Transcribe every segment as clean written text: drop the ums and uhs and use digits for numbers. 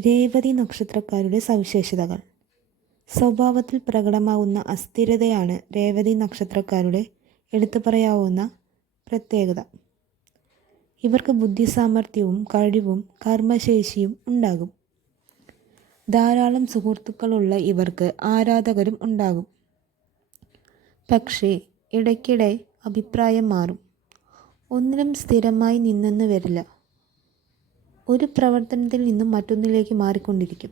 രേവതി നക്ഷത്രക്കാരുടെ സവിശേഷതകൾ. സ്വഭാവത്തിൽ പ്രകടമാകുന്ന അസ്ഥിരതയാണ് രേവതി നക്ഷത്രക്കാരുടെ എടുത്തു പറയാവുന്ന പ്രത്യേകത. ഇവർക്ക് ബുദ്ധിസാമർഥ്യവും കഴിവും കർമ്മശേഷിയും ഉണ്ടാകും. ധാരാളം സുഹൃത്തുക്കളുള്ള ഇവർക്ക് ആരാധകരും ഉണ്ടാകും. പക്ഷേ ഇടയ്ക്കിടെ അഭിപ്രായം മാറും. ഒന്നിലും സ്ഥിരമായി നിന്നെന്ന് വരില്ല. ഒരു പ്രവർത്തനത്തിൽ നിന്നും മറ്റൊന്നിലേക്ക് മാറിക്കൊണ്ടിരിക്കും.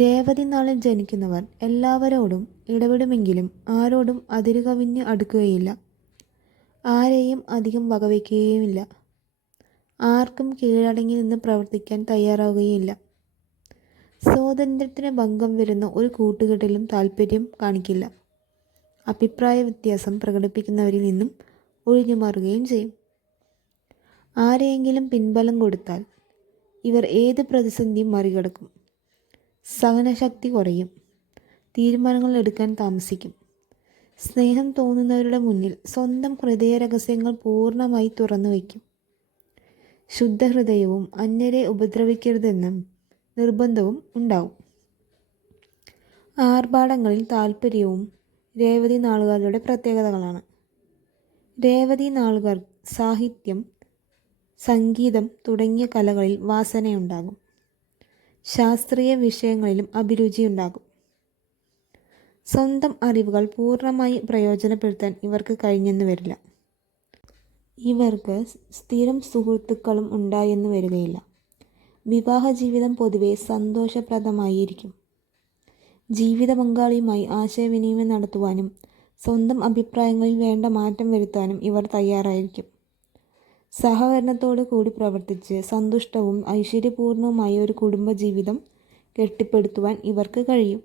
രേവതി നാളിൽ ജനിക്കുന്നവർ എല്ലാവരോടും ഇടപെടുമെങ്കിലും ആരോടും അതിരുകവിഞ്ഞ് അടുക്കുകയില്ല. ആരെയും അധികം വകവയ്ക്കുകയുമില്ല. ആർക്കും കീഴടങ്ങി നിന്ന് പ്രവർത്തിക്കാൻ തയ്യാറാവുകയില്ല. സ്വാതന്ത്ര്യത്തിന് ഭംഗം വരുന്ന ഒരു കൂട്ടുകെട്ടിലും താല്പര്യം കാണിക്കില്ല. അഭിപ്രായ വ്യത്യാസം പ്രകടിപ്പിക്കുന്നവരിൽ നിന്നും ഒഴിഞ്ഞു മാറുകയും ചെയ്യും. ആരെയെങ്കിലും പിൻബലം കൊടുത്താൽ ഇവർ ഏത് പ്രതിസന്ധിയും മറികടക്കും. സഹനശക്തി കുറയും. തീരുമാനങ്ങൾ എടുക്കാൻ താമസിക്കും. സ്നേഹം തോന്നുന്നവരുടെ മുന്നിൽ സ്വന്തം ഹൃദയ രഹസ്യങ്ങൾ പൂർണ്ണമായി തുറന്നു വയ്ക്കും. ശുദ്ധഹൃദയവും അന്യരെ ഉപദ്രവിക്കരുതെന്നും നിർബന്ധവും ഉണ്ടാവും. ആർഭാടങ്ങളിൽ താല്പര്യവും രേവതി നാളുകാരുടെ പ്രത്യേകതകളാണ്. രേവതി നാളുകാർ സാഹിത്യം, സംഗീതം തുടങ്ങിയ കലകളിൽ വാസനയുണ്ടാകും. ശാസ്ത്രീയ വിഷയങ്ങളിലും അഭിരുചിയുണ്ടാകും. സ്വന്തം അറിവുകൾ പൂർണ്ണമായി പ്രയോജനപ്പെടുത്താൻ ഇവർക്ക് കഴിഞ്ഞെന്ന് വരില്ല. ഇവർക്ക് സ്ഥിരം സുഹൃത്തുക്കളും ഉണ്ടായെന്ന് വരികയില്ല. വിവാഹ ജീവിതം പൊതുവെ സന്തോഷപ്രദമായിരിക്കും. ജീവിത പങ്കാളിയുമായി ആശയവിനിമയം നടത്തുവാനും സ്വന്തം അഭിപ്രായങ്ങളിൽ വേണ്ട മാറ്റം വരുത്താനും ഇവർ തയ്യാറായിരിക്കും. സഹകരണത്തോടു കൂടി പ്രവർത്തിച്ച് സന്തുഷ്ടവും ഐശ്വര്യപൂർണവുമായ ഒരു കുടുംബജീവിതം കെട്ടിപ്പടുത്തുവാൻ ഇവർക്ക് കഴിയും.